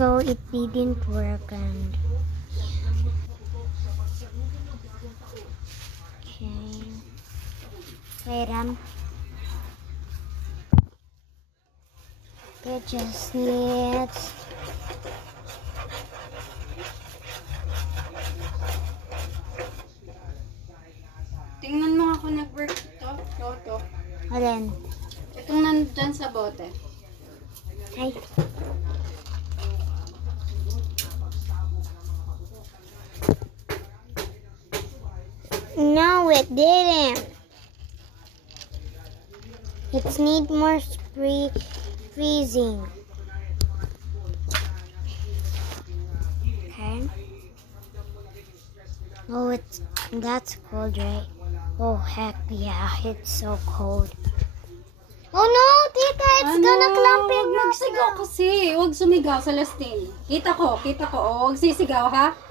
So it didn't work and okay. Wait, it just needs Tingnan mo ako nag-work ito. Ito. alin. Itong nandyan sa bote. Ay. No, it didn't. It need more freezing. Okay. Oh, that's cold, right? Oh heck yeah, it's so cold. Oh no, Tita, it's gonna clump in. Huwag magsigaw kasi. Huwag sumigaw, Celestine. Kita ko. Oh, huwag sisigaw, ha?